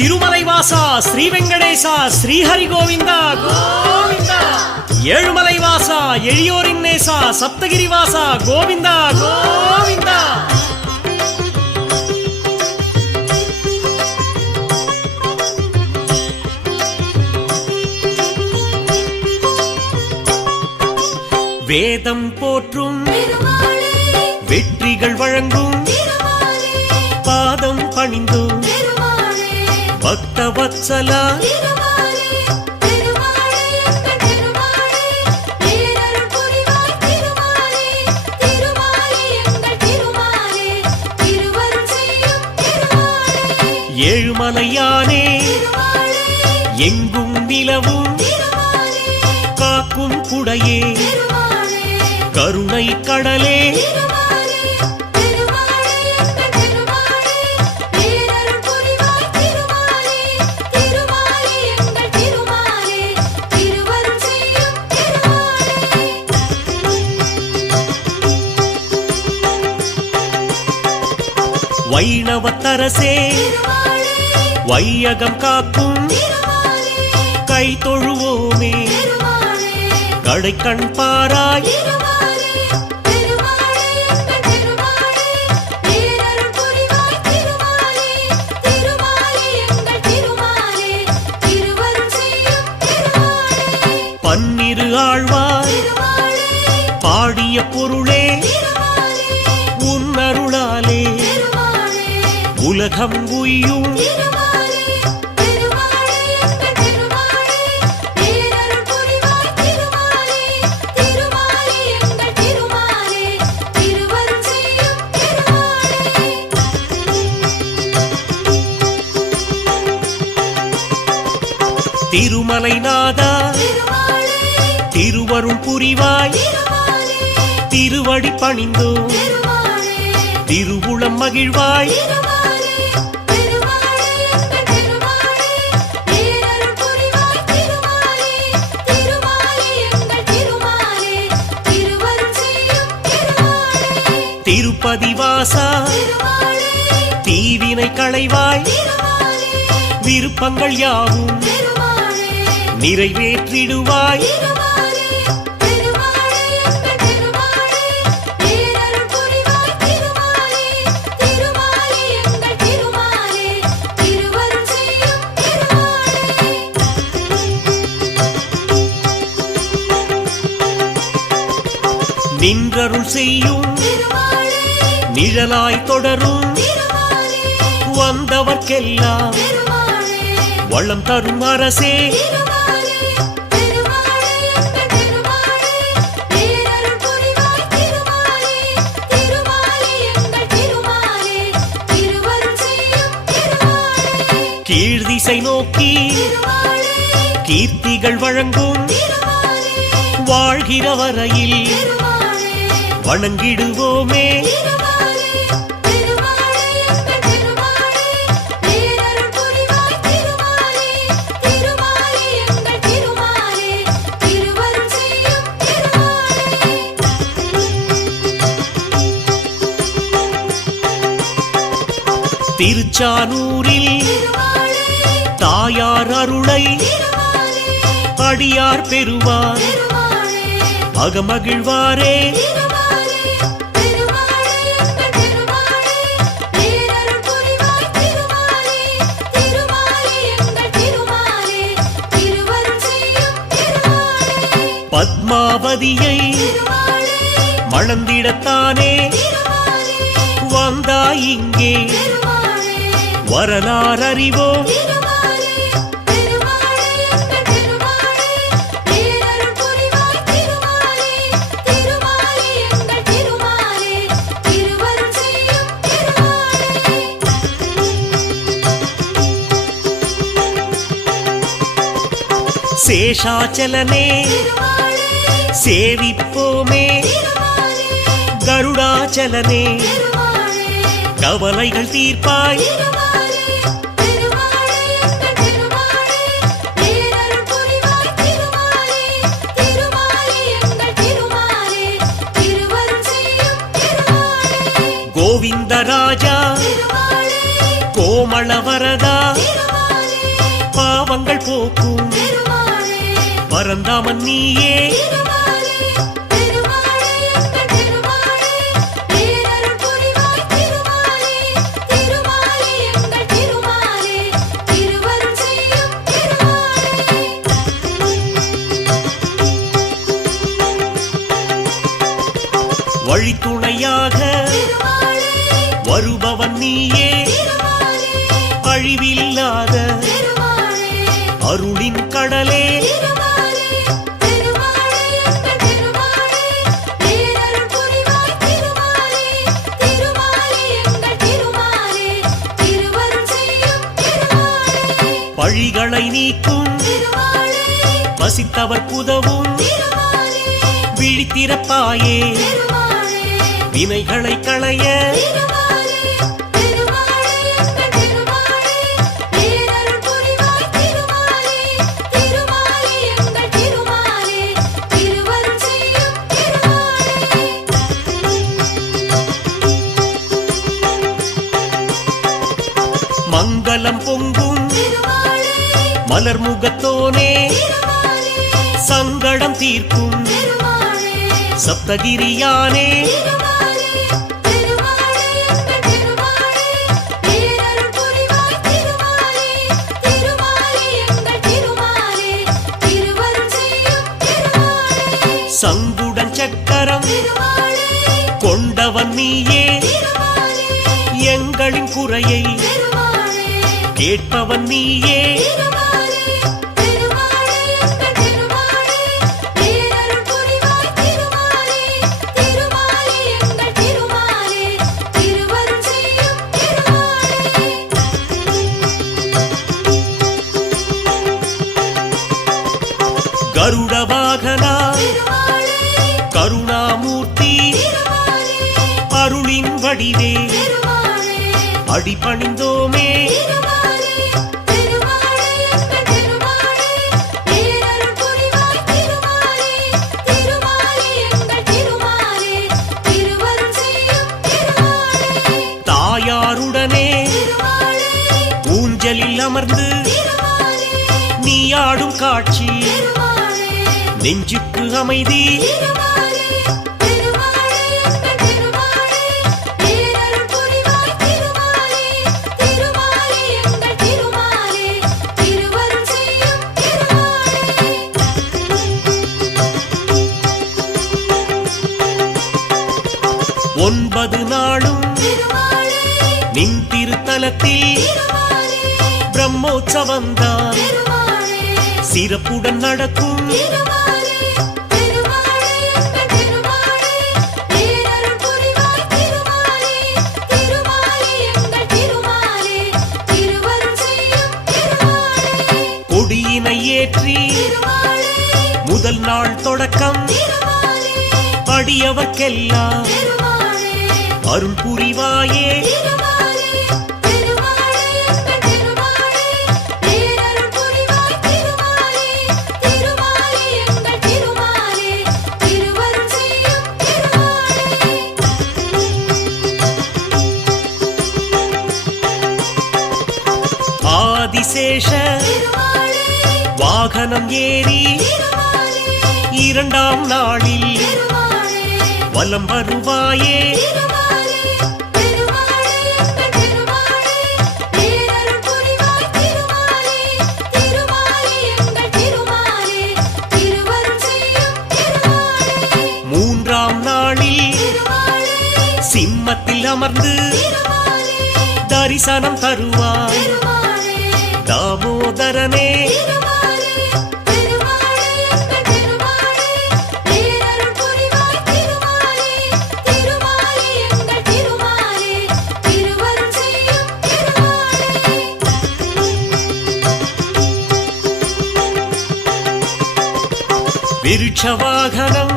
తిరుమలైవాసా శ్రీ వెంకటేశా శ్రీహరి గోవింద గోవింద ఏழுమలైవాసా ఎళియోరిన్నేసా సప్తగిరివాసా గోవింద గోవింద வேதம் போற்றும் வெற்றிகள் வழங்கும் பாதம் பணிந்தும் பக்த வத்சலா ஏழுமலையானே எங்கும் நிலவும் காக்கும் குடையே கருணை கடலே வைணவத்தரசே வையகம் காக்கும் கை தொழுவோமே கடை கண் பாராய் பன்னிரு ஆழ்வார் பாடிய பொருளே உன்னருளாலே உலகம் உய்யும் திருமலைநாதா திருவருள் புரிவாய் திருவடி பணிந்தோ திருவுளம் மகிழ்வாய் திருப்பதி வாசா தீவினை களைவாய் விருப்பங்கள் யாவும் நிறைவேற்றிடுவாய் நின்றருள் செய்யும் நிழலாய் தொடரும் வந்தவர்க்கெல்லாம் வளம் தரும் அரசே கீழ்திசை நோக்கி கீர்த்திகள் வழங்கும் வாழ்கிற வரையில் வணங்கிடுவோமே திருச்சானூரில் தாயார் அருளை அடியார் பெறுவார் அகமகிழ்வாரே பத்மாவதியை மணந்திடத்தானே வந்தாய் இங்கே வரலாறு அறிவோம் சேஷாச்சலனே சேவிப்போமே கருடாச்சலனே கவலைகள் தீர்ப்பாய் கோவிந்தராஜா கோமளவரதா பாவங்கள் போக்கும் பரந்தாமன் நீயே வழித்துணையாக வருபவன் நீயே அழிவில்லாத அருளின் கடலே பழிகளை நீக்கும் வசித்தவர் புதவும் விழித்திறப்பாயே வினைகளை களைய மங்களம் பொங்கும் மலர் முகத்தோனே சங்கடம் தீர்க்கும் சப்தகிரியானே சங்குடன் சக்கரம் கொண்டவன் நீயே எங்களின் குறையை கேட்பவன் நீயே கருட வாகனா கருணாமூர்த்தி அருளின் வடிவே அடிபணிந்தோமே தாயாருடனே ஊஞ்சலில் அமர்ந்து நீ ஆடும் காட்சி நெஞ்சுக்கு அமைதி ஒன்பது நாளும் நின் திருத்தலத்தில் பிரம்மோற்சவம்தான் சிறப்புடன் நடக்கும் கொடியினை ஏற்றி முதல் நாள் தொடக்கம் அடியவர்க்கெல்லாம் அருள் புரிவாயே ஆதிசேஷ வாகனம் ஏறி இரண்டாம் நாளில் வலம் வருவாயே மூன்றாம் நாளில் சிம்மத்தில் அமர்ந்து தரிசனம் தருவாய் தாமோதரனே விருட்ச வாகனம்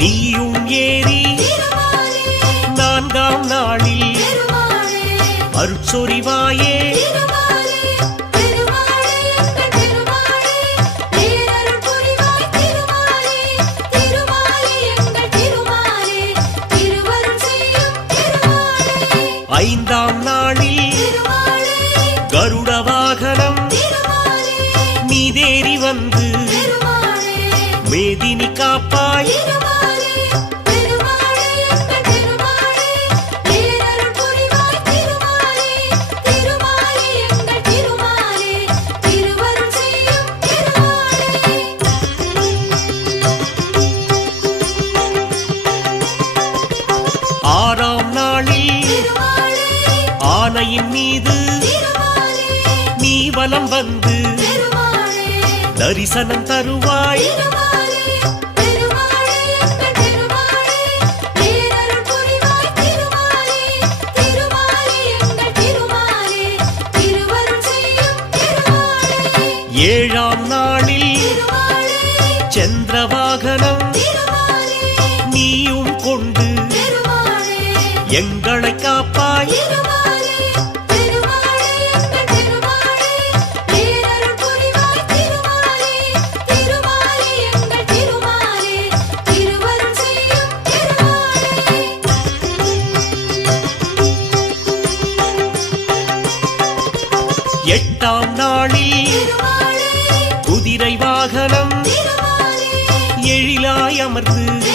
நீயும் ஏறி நான்காம் நாளில் அருட்சொரிவாயே ஐந்தாம் நாளில் கருட வாகனம் வலம் வந்து தரிசனம் தருவாய். ஏழாம் நாளில் சந்திரவாகனம் நீயும் கொண்டு எங்களை காப்பாய். எட்டாம் நாளில் குதிரை வாகனம் எழிலாய் அமர்ந்து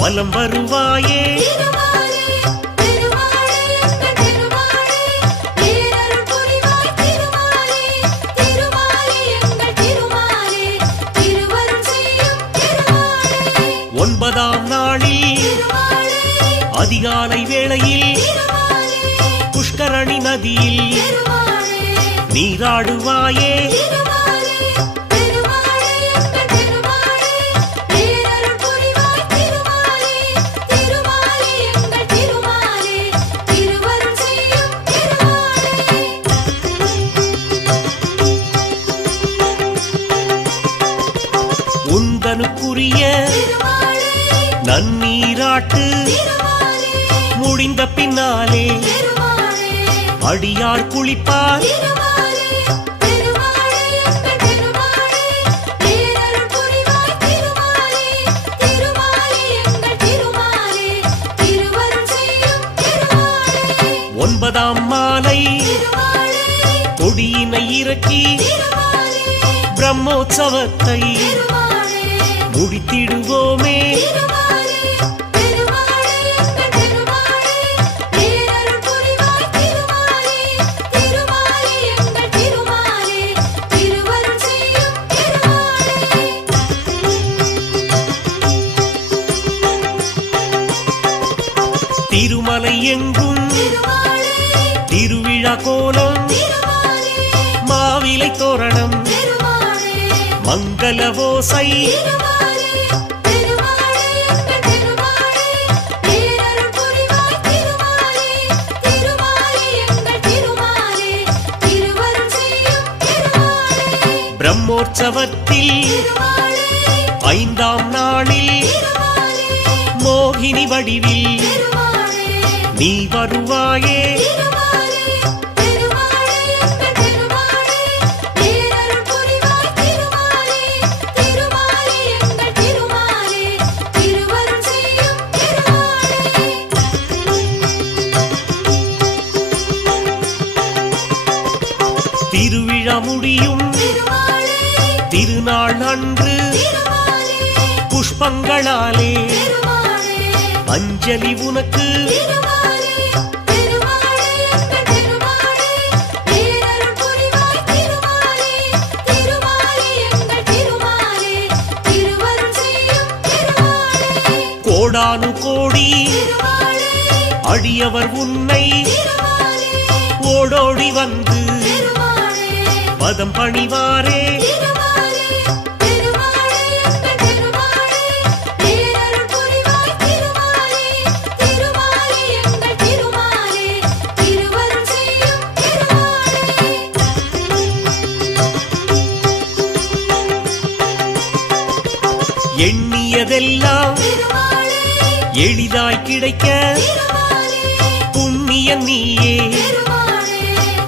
வலம் வருவாயே. ஒன்பதாம் நாளில் அதிகாலை வேளையில் புஷ்கரணி நதியில் நீராடுவாயே. உந்தனுக்குரிய நன்னீராட்டு முடிந்த பின்னாலே அடியார் குளிப்பார். ஒன்பதாம் மாலை கொடியினை இறக்கி பிரம்மோற்சவத்தை முடித்திடுவோமே. திருமலை எங்கும் திருவிழா கோலம் மாவிலை தோரணம் மங்கள ஓசை. பிரம்மோற்சவத்தில் ஐந்தாம் நாளில் மோகினி வடிவில் நீ வருவாயே. திருவிழா முடியும் திருநாள் அன்று புஷ்பங்களாலே அஞ்சலி உனக்கு. கோடானு கோடி அடியவர் உன்னை ஓடோடி வந்து பதம் பணிவாரே. எண்ணியதெல்லாம் எளிதாய் கிடைக்க புண்ணிய நீயே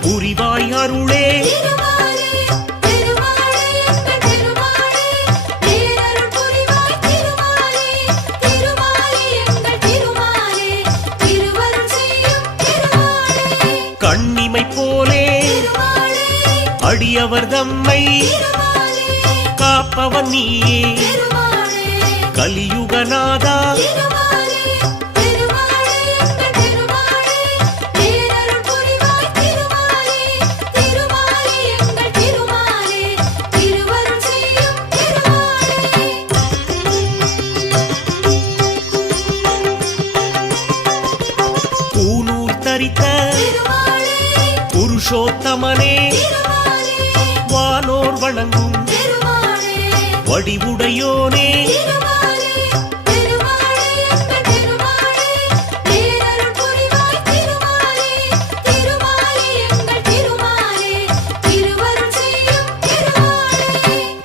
புரிவாய் அருளே. கண்ணிமை போலே அடியவர் தம்மை காப்பவன் நீயே கலியுகநாதா. பூநூல் தரித்த புருஷ புருஷோத்தமனே வானோர் வணங்கும் வடிவுடையோனே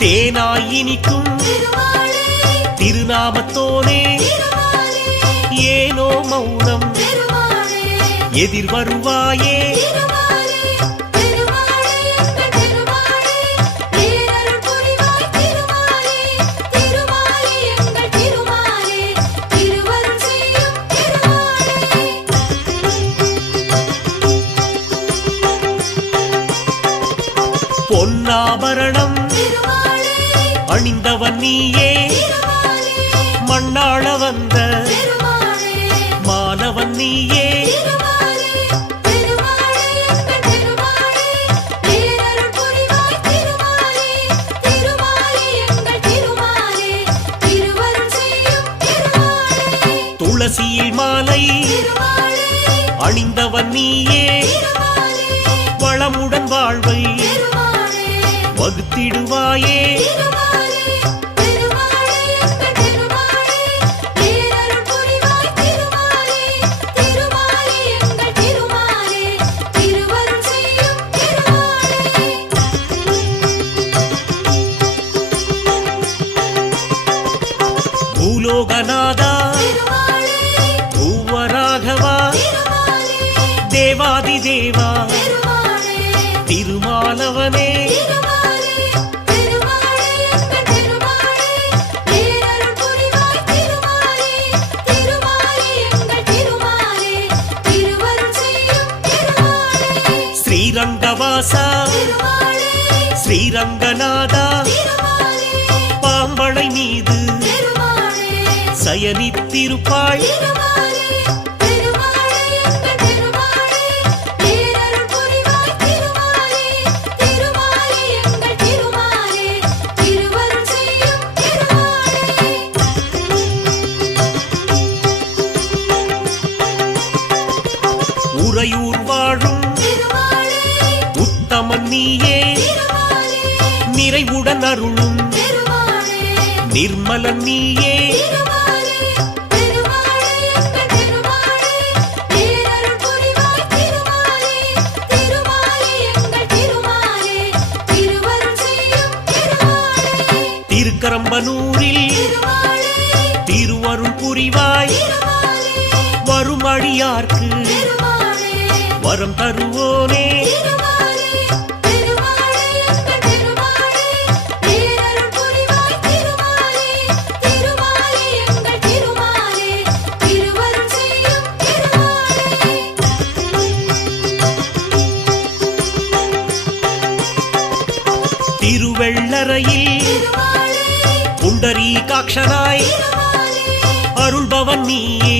தேனாய் இனிக்கும் திருநாமத்தோனே ஏனோ மௌனம் எதிர் வருவாயே பொன்னாபரணம் அணிந்தவன் நீயே மண்ணாள வந்த மாணவன் நீயே துளசியில் மாலை அணிந்தவன் நீயே வளமுடன் வாழ்வை வகுத்திடுவாயே பூலோகநாதா பூவராகவா தேவாதி தேவா திருமாலவனே ஸ்ரீரங்கவாசா ஸ்ரீரங்கநாதா பாம்பளை மீது சயனித்திருப்பாய் உறையூர் வாழும் உத்தமன் நீயே நிறைவுடன் அருளும் நிர்மலன் நீயே திருக்கரம்பனூரில் திருவருள் புரிவாய் வரும் அடியார்க்கு வரம் தருவோனே திருவெள்ளரையில் புண்டரீகாட்சனாய் அருள்பவன் நீயே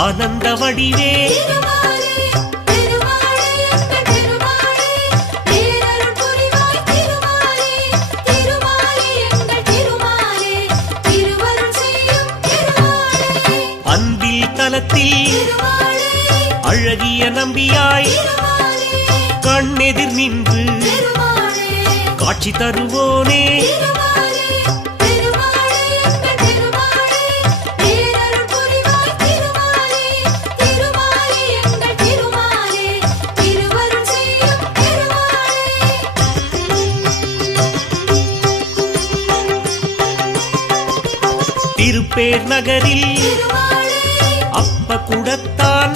ஆனந்த வடிவே அன்பில் தலத்தில் அழகிய நம்பியாய் கண்ணெதிர் நின்று காட்சி தருவோனே திருப்பேர் நகரில் அப்ப குடத்தான்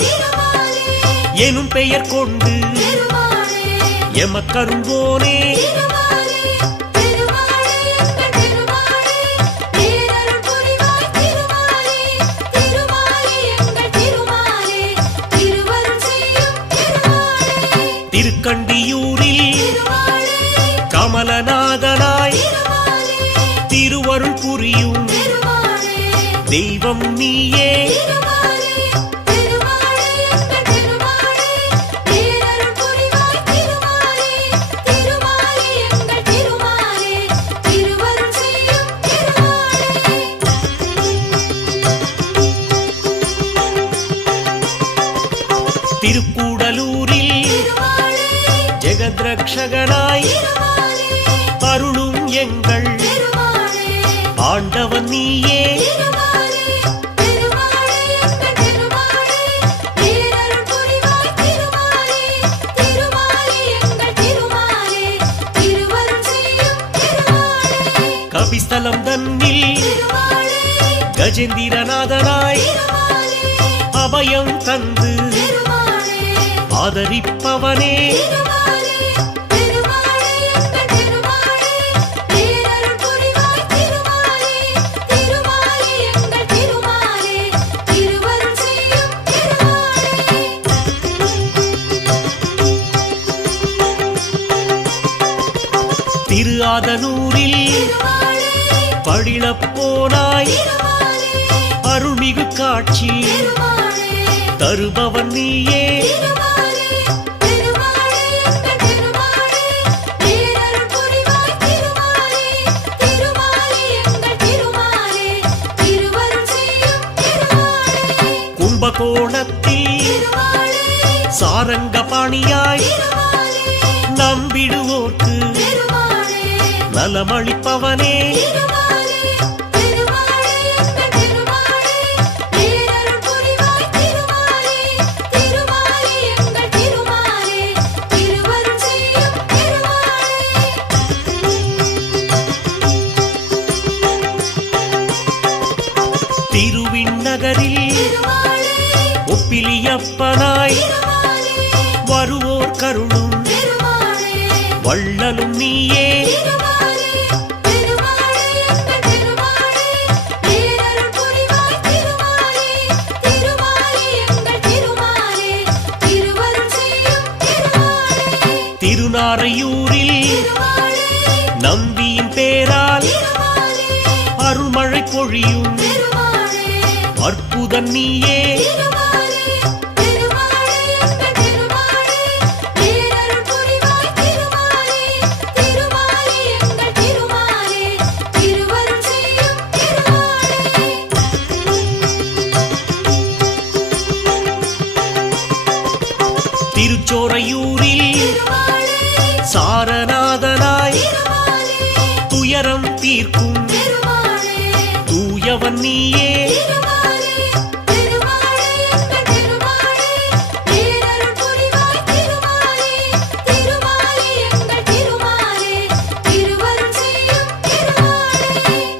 எனும் பெயர் கொண்டு எமக்கருள்வோனே திருக்கண்டியூரில் கமலநாதனாய் திருவருள் புரியும் தெய்வம் நீயே திருக்கூடலூரில் ஜகத்ரக்ஷகனாய் அருளும் எங்கள் ஆண்டவன் நீயே. கபிஸ்தலம் தன்னில் கஜேந்திரநாதனாய் அபயம் தந்து ஆதரிப்பவனே. திரு ஆதனூரில் பழிலப்போனாய் அருள்மிகு காட்சி தருபவன் நீயே. கும்பகோணத்தில் சாரங்கபாணியாய் நம்பிடுவோர்க்கு நலமளிப்பவனே. திருவிண்ணகரில் ஒப்பிலியப்பனாய் வருவோர் கருளும் வள்ளலும் நீயே. திருநாரையூரில் நம்பியின் பேரால் அருள்மழை பொழியும் அற்புதன் நீயே. திருச்சோரையூரில் சாரநாதனாய் துயரம் தீர்க்கும் தூயவன் நீயே.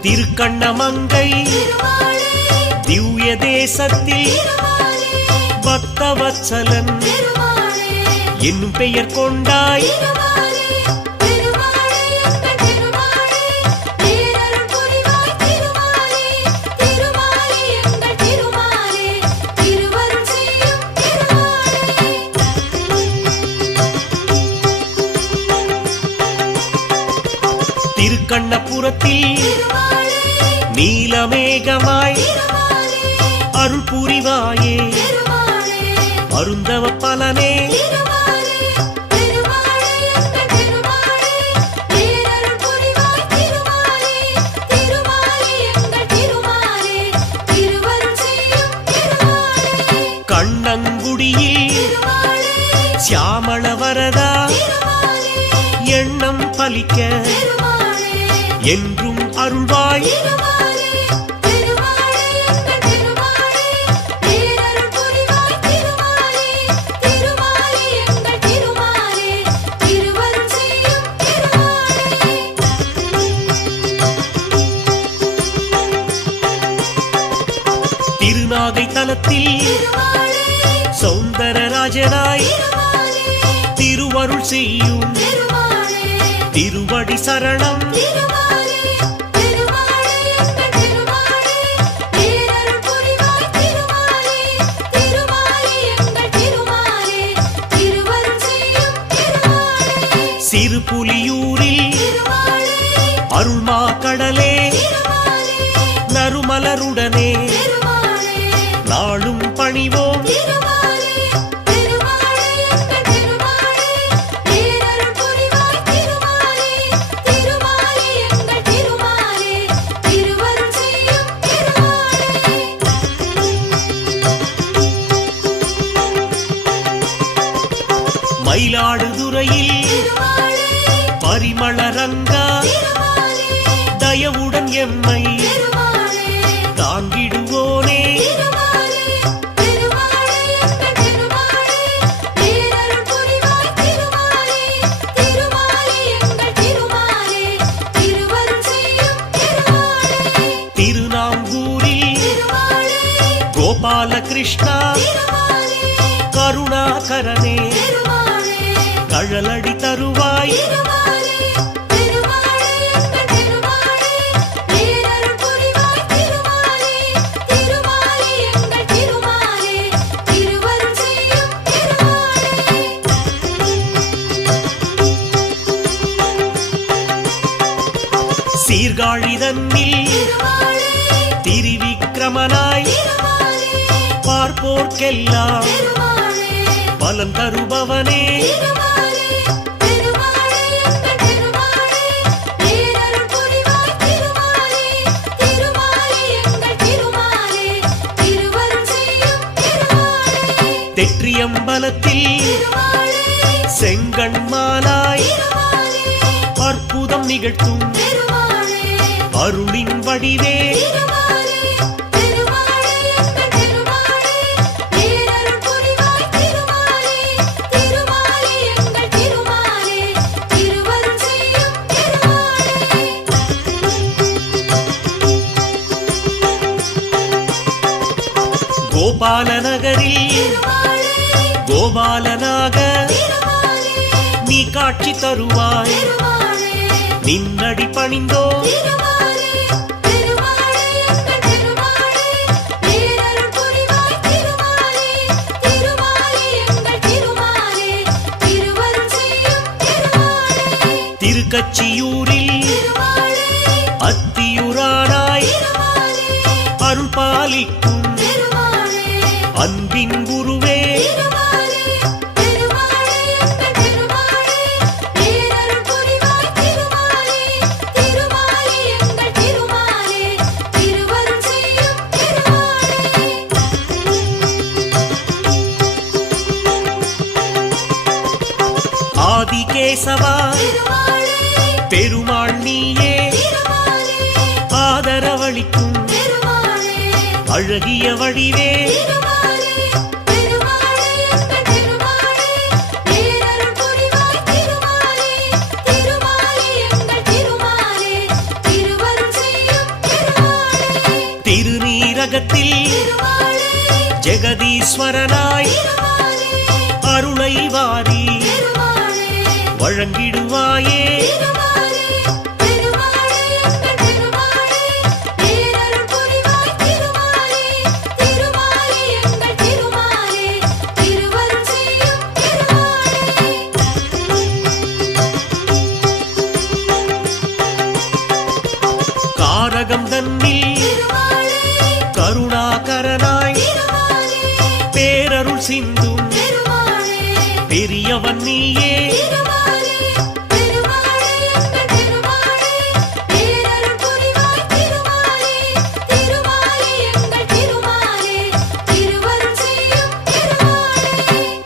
திருக்கண்ணமங்கை திவ்ய தேசத்தில் பக்தவத்சலன் என்னும் பெயர் கொண்டாய். திருக்கண்ணபுரத்தில் நீலமேகமாய் அருள் புரிவாயே அருந்தவ பலனே. கண்ணங்குடியில் சியாமள வரதா எண்ணம் பலிக்க என்றும் அருள்வாய். திருநாகை தலத்தில் சௌந்தரராஜனாய் திருவருள் செய்யும் திருவடி சரணம். சிறுபுலியூரில் அருள்மா கடலே நறுமலருடனே நாளும் பணிவோம். மயிலாடுதுறையில் பரிமள ரங்கா தயவுடன் எம்மை தாங்கிடுவோனே திருநாங்கூரில் கோபாலகிருஷ்ணா கருணாகரனே கழலடி தருவாய் சீர்காழிதன்னில் திரிவிக்ரமனாய் பார்ப்போர்க்கெல்லாம் பலன் தருபவனே தெற்றியம்பலத்தில் செங்கண்மாலாய் அற்புதம் நிகழ்த்தும் அருளின் வடிவே கோபாலநகரில் கோபாலனாக நீ காட்சி தருவாய் நின்னடி பணிந்தோ திருக்கச்சியூரில் அத்தியுரானாய் அருள் பாலிக்கும் அன்பின் குருவே ஆதிகேசவா பெருமாள் நீயே ஆதரவளிக்கும் அழகிய வடிவே திருநீரகத்தில் ஜெகதீஸ்வரனாய் அருளை வாரி வழங்கிடுவாயே காரகம் தன்னில் கருணாகரனாய் பேரருள் சிந்தும் பெரியவன் நீயே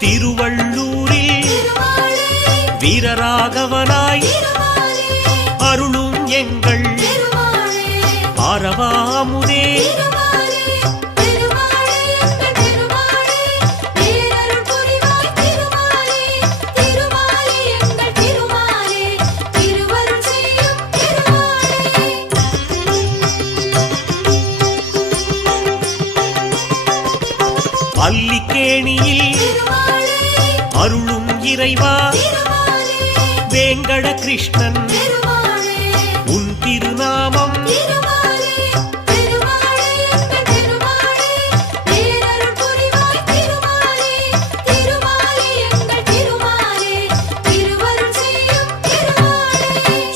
திருவள்ளூரில் வீரராகவனாய் அருளும் எங்கள் ஆரவாமுதே அல்லிக்கேணியில் அருளும் இறைவா வேங்கட கிருஷ்ணன் உன் திருநாமம்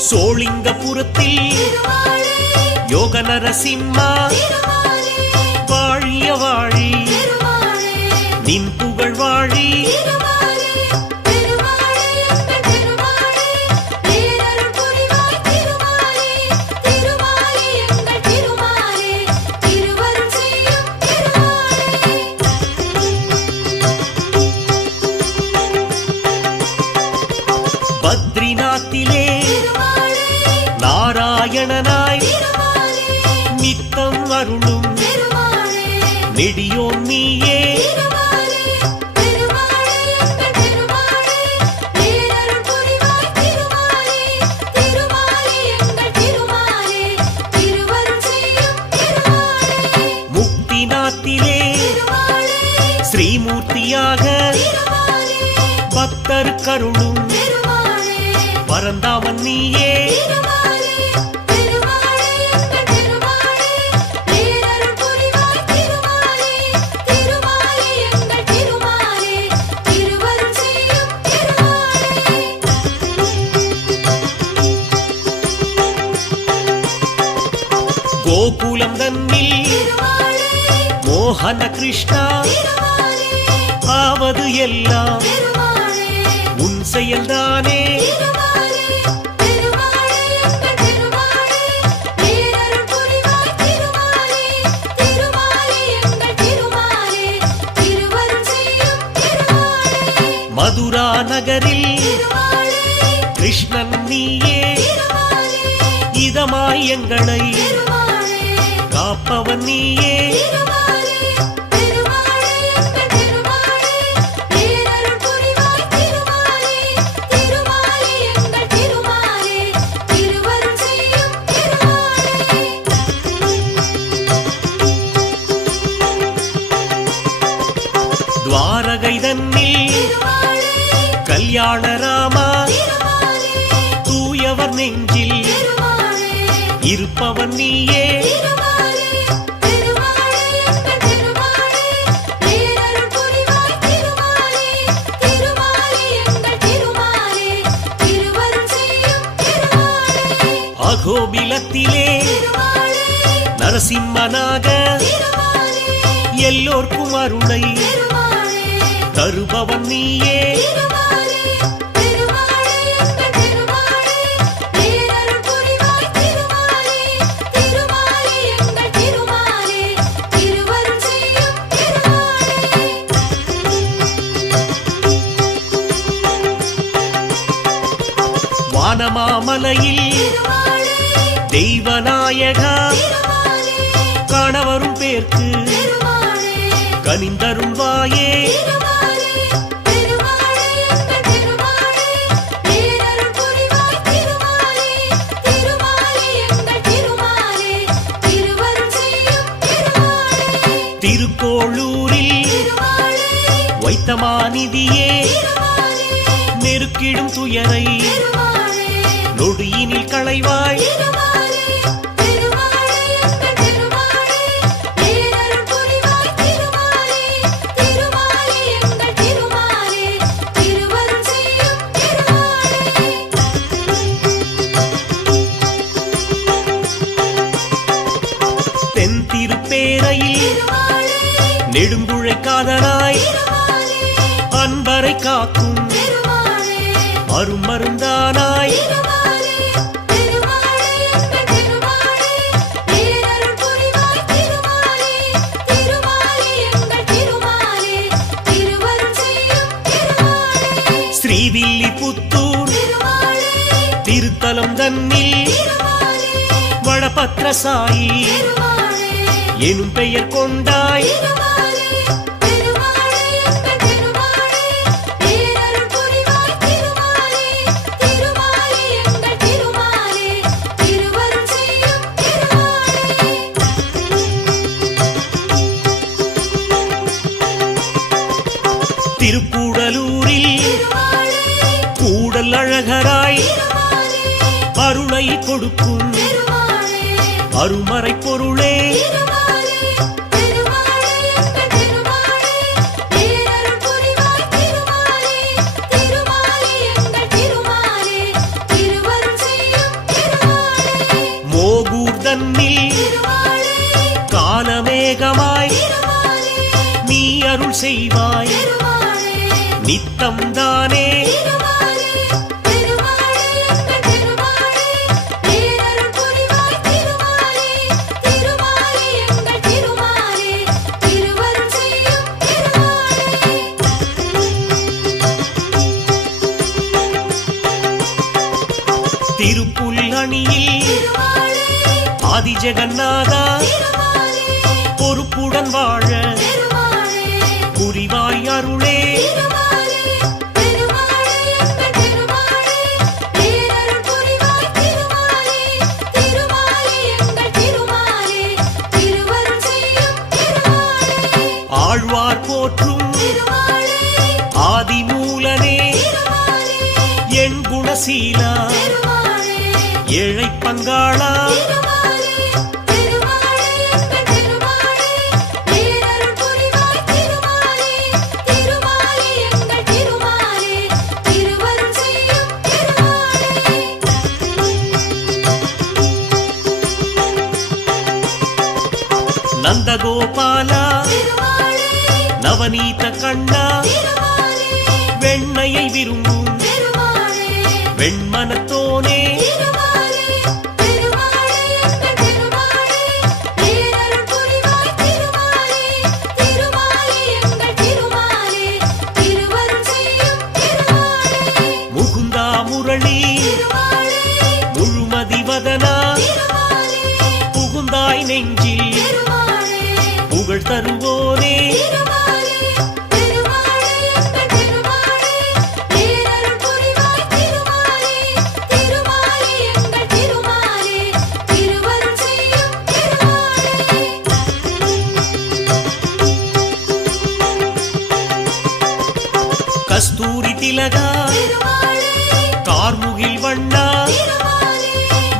சோளிங்கபுரத்தில் யோக நரசிம்மா வாழிய வாழி நின் புகழ் வாழி பத்ரிநாத்திலே நாராயணனாய் நித்தம் அருளும் நெடியோன் நீயே. முக்திநாத்திலே ஸ்ரீமூர்த்தியாக பக்தர் கருளும் பரந்தாமன் நீயே. கோகுலம் தன்னில் மோகன கிருஷ்ணா ஆவது எல்லாம் உன் செயல்தானே. மதுரா நகரில் கிருஷ்ணன் நீயே இதமாய் எங்களை காப்பவன் நீயே. துவாரகை தன்னில் கல்யாண ராமா தூயவர் நெஞ்சில் இருப்பவன் நீயே. அகோபிலத்திலே நரசிம்மனாக எல்லோர்க்கும் அருளை தருபவன் நீயே. வானமாமலையில் தெய்வநாயகா காணவரும் பேர்க்கு கனிந்தருள்வாயே. திருக்கோளூரில் வைத்தமாநிதியே நெருக்கிடும் துயரை நொடியினில் களைவாய். தென் திருப்பேரையில் நெடுங்குழைக்காதனாய் அன்பரை காக்கும் அருமருந்தானாய். ஸ்ரீவில்லிபுத்தூர் திருத்தலம் தன்னில் வடபத்ரசாயி எனும் பெயர் கொண்டாய். திருக்கூடலூரில் கூடல் அழகராய் அருளை கொடுக்கும் அருமறை பொருளே. மோகூர் தன்னில் காலமேகமாய் நீ அருள் செய்வாய் நித்தம் தானே. திருப்புல் அணியில் ஆதி ஜெகநாதா பொறுப்புடன் வாழ புரிவாய் அருளே. ஆழ்வார் போற்றும் ஆதிமூலனே என் குணசீலா ஏழை பங்காளா நந்தகோபாலா நவநீத கண்ணா வெண்ணையை விரும்பும் வெண்மனத்தோனே முகுந்தா முரளி முழுமதி வதனா புகுந்தாய் நெஞ்சில் புகழ் தருவோனே. கஸ்தூரி திலகா கார்முகில் வண்ணா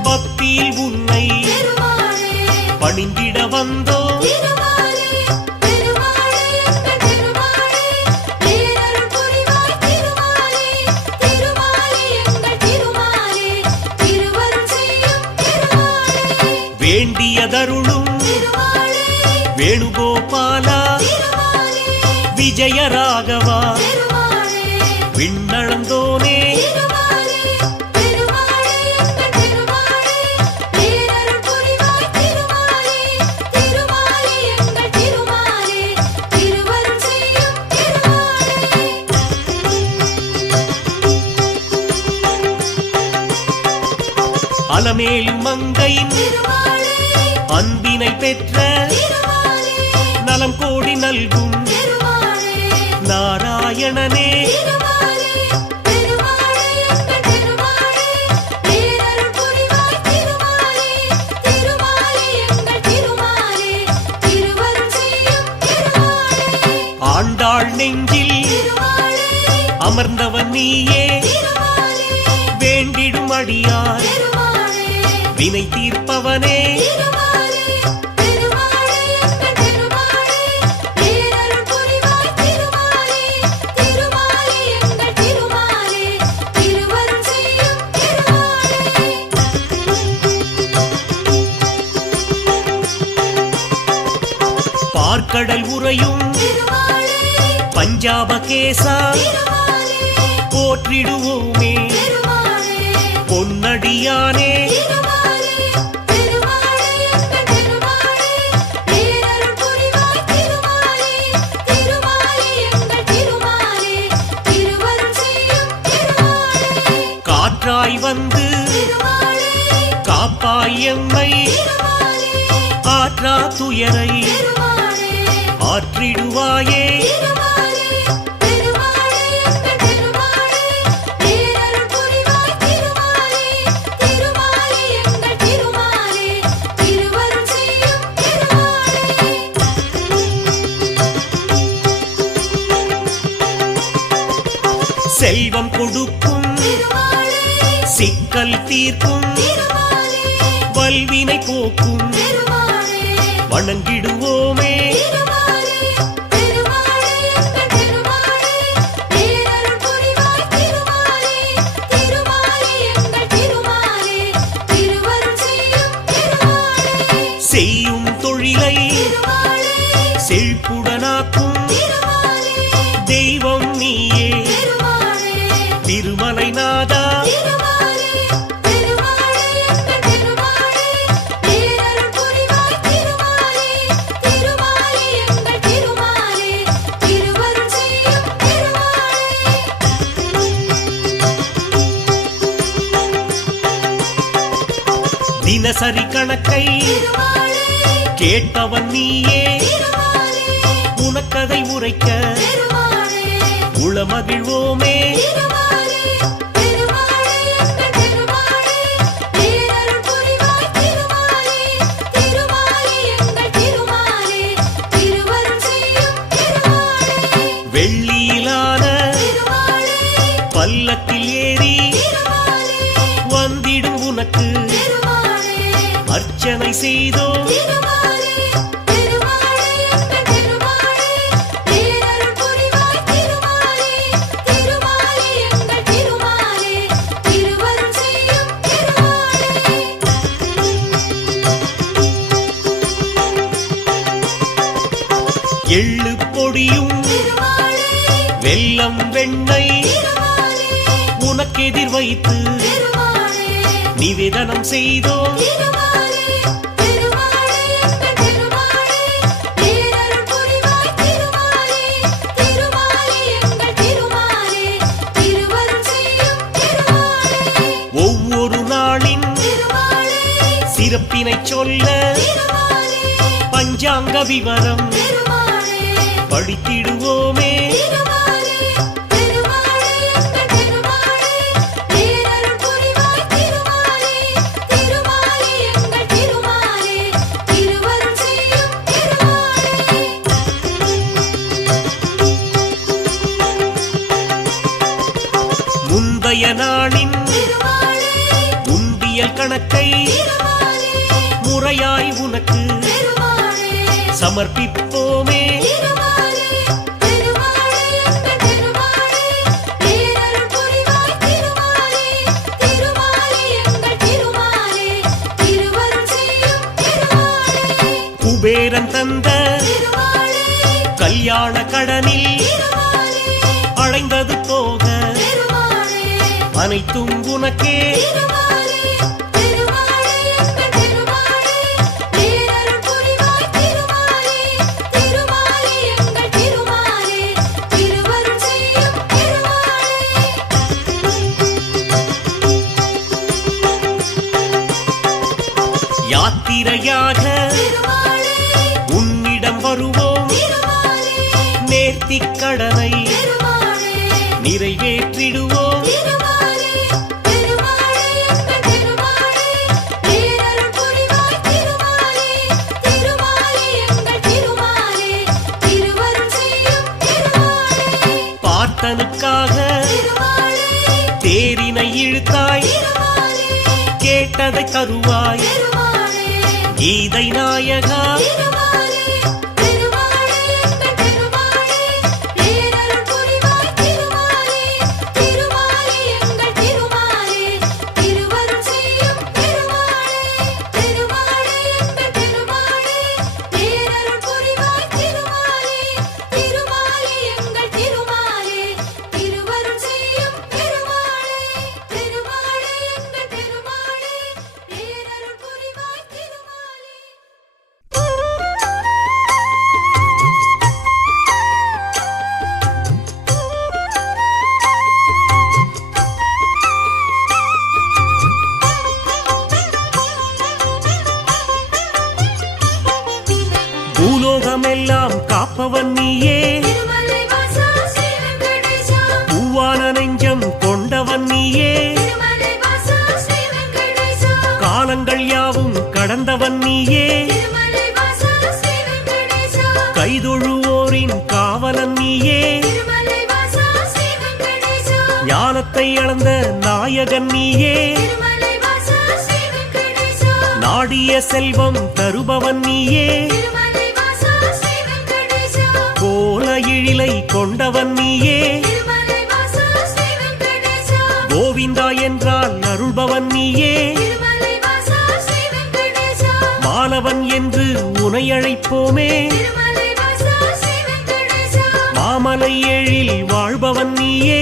பக்தியில் உன்னை பணிந்திட வந்தோ. வேண்டியதருளும் வேணுகோபாலா விஜயராகவா விண்ணளந்தோனே. அலமேல் மங்கையின் அன்பினை பெற்ற நலம் கோடி நல்கும் நாராயணனே. ஆண்டாள் நெஞ்சில் அமர்ந்தவன் நீயே வேண்டிடும் அடியார் வினை தீர்ப்பவனே. பார்க்கடல் உறையும் பஞ்சாபகேசா போற்றிடுவோமே பொன்னடியானே. காற்றாய் வந்து காப்பாய் எம்மை ஆற்றா துயரை ஆற்றிடுவாயே. செல்வம் கொடுக்கும் சிக்கல் தீர்க்கும் வல்வினை போக்கும் வணங்கிடுவோமே. செய்யும் தொழிலை செழிப்புடனாக்கும் தெய்வம் நீயே திருமலை நாதா. தினசரி கணக்கை கேட்பவன் நீயே உனக்கதை உரைக்க உளமகிழ்வோமே வெள்ளியிலான பல்லக்கில் ஏறி வந்திடும் உனக்கு அர்ச்சனை செய்தோ எள்ளு பொடியும் வெல்லம் வெண்ணெய் உனக்கெதிர் வைத்து நிவேதனம் செய்தோ ஒவ்வொரு நாளின் சிறப்பினை சொல்ல பஞ்சாங்க விவரம் படித்திடுவோமே முந்தைய நாளின் உண்டியல் கணக்கை முறையாய் உனக்கு சமர்ப்பிப்போமே குபேரன் தந்த கல்யாண கடனில் அடைந்தது போக அனைத்தும் உனக்கே யாத்திரையாக உன்னிடம் வருவோம் நேர்த்திக் கடனை நிறைவேற்றிடுவோம் பார்த்தனுக்காக தேரினை இழுத்தாய் கேட்டதை தருவாய் கீதை நாயகா பூலோகமெல்லாம் காப்பவன் நீயே பூவான நெஞ்சம் கொண்டவன் நீயே காலங்கள் யாவும் கடந்தவன் நீயே கைதொழுவோரின் காவலன் நீயே ஞானத்தை அளந்த நாயகன் நீயே நாடிய செல்வம் தருபவன் நீயே கோல எழிலை கொண்டவன் நீயே கோவிந்தா என்றால் அருள்பவன் நீயே மாலவன் என்று உனை அழைப்போமே மாமலை எழில் வாழ்பவன் நீயே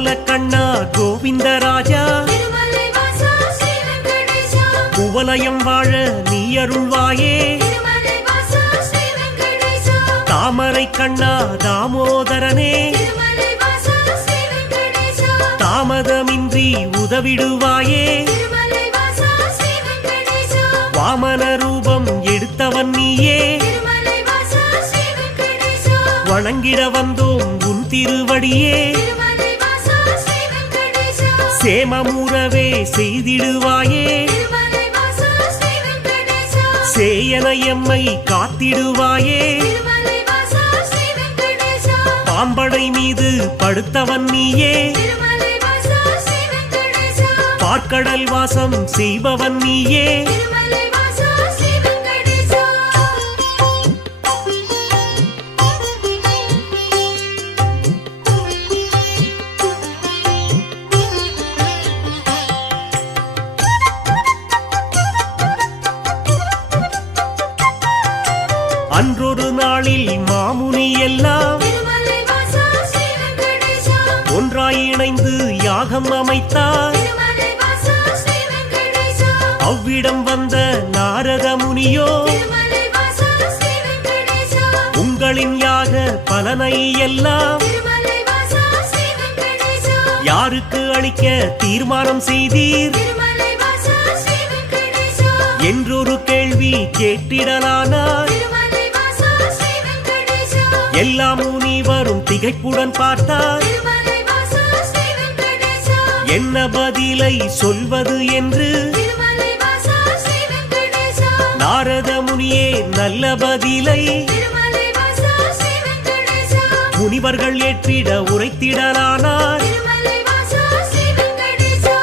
மாமல கண்ணா கோவிந்தராஜா திருமலை வாசா ஸ்ரீ வெங்கடேசா குவலயம் வாழ நீ அருள்வாயே திருமலை வாசா ஸ்ரீ வெங்கடேசா தாமரை கண்ணா தாமோதரனே திருமலை வாசா ஸ்ரீ வெங்கடேசா தாமதமின்றி உதவிடுவாயே திருமலை வாசா ஸ்ரீ வெங்கடேசா வாமன ரூபம் எடுத்தவன் நீயே திருமலை வாசா ஸ்ரீ வெங்கடேசா வணங்கிட வந்தோம் உன் திருவடியே திருமலை வாசா ஸ்ரீ வெங்கடேசா சேமமுறவே செய்திடுவாயே திருமலை வாசா ஸ்ரீ வெங்கடேசா சேயன எம்மை காத்திடுவாயே திருமலை வாசா ஸ்ரீ வெங்கடேசா பாம்படை மீது படுத்தவன் நீயே திருமலை வாசா ஸ்ரீ வெங்கடேசா பார்க்கடல் வாசம் செய்பவன் நீயே திருமலை வாசா ஸ்ரீ வெங்கடேசா அன்றொரு நாளில் மாமுனி எல்லாம் திருமலை வாசா ஸ்ரீ வெங்கடேசா ஒன்றாய் இணைந்து யாகம் அமைத்தார் திருமலை வாசா ஸ்ரீ வெங்கடேசா அவ்விடம் வந்த நாரத முனியோ திருமலை வாசா ஸ்ரீ வெங்கடேசா உங்களின் யாக பலனை எல்லாம் திருமலை வாசா ஸ்ரீ வெங்கடேசா யாருக்கு அளிக்க தீர்மானம் செய்தீர் திருமலை வாசா ஸ்ரீ வெங்கடேசா என்றொரு கேள்வி கேட்டிடலானார் திருமலை வாசா ஸ்ரீ வெங்கடேசா எல்லா முனிவரும் திகைப்புடன் பார்த்தார் திருமலை வாசா ஸ்ரீ வெங்கடேசா என்ன பதிலை சொல்வது என்று திருமலை வாசா ஸ்ரீ வெங்கடேசா நாரத முனியே நல்ல பதிலை திருமலை வாசா ஸ்ரீ வெங்கடேசா முனிவர்கள் ஏற்றிட உரைத்திடலானார் திருமலை வாசா ஸ்ரீ வெங்கடேசா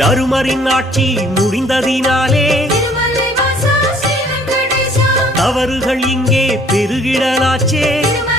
தருமரின் ஆட்சி முடிந்ததினாலே திருமலை வாசா ஸ்ரீ வெங்கடேசா தவறுகள் இங்கே பெருகிடலாச்சே திருமலை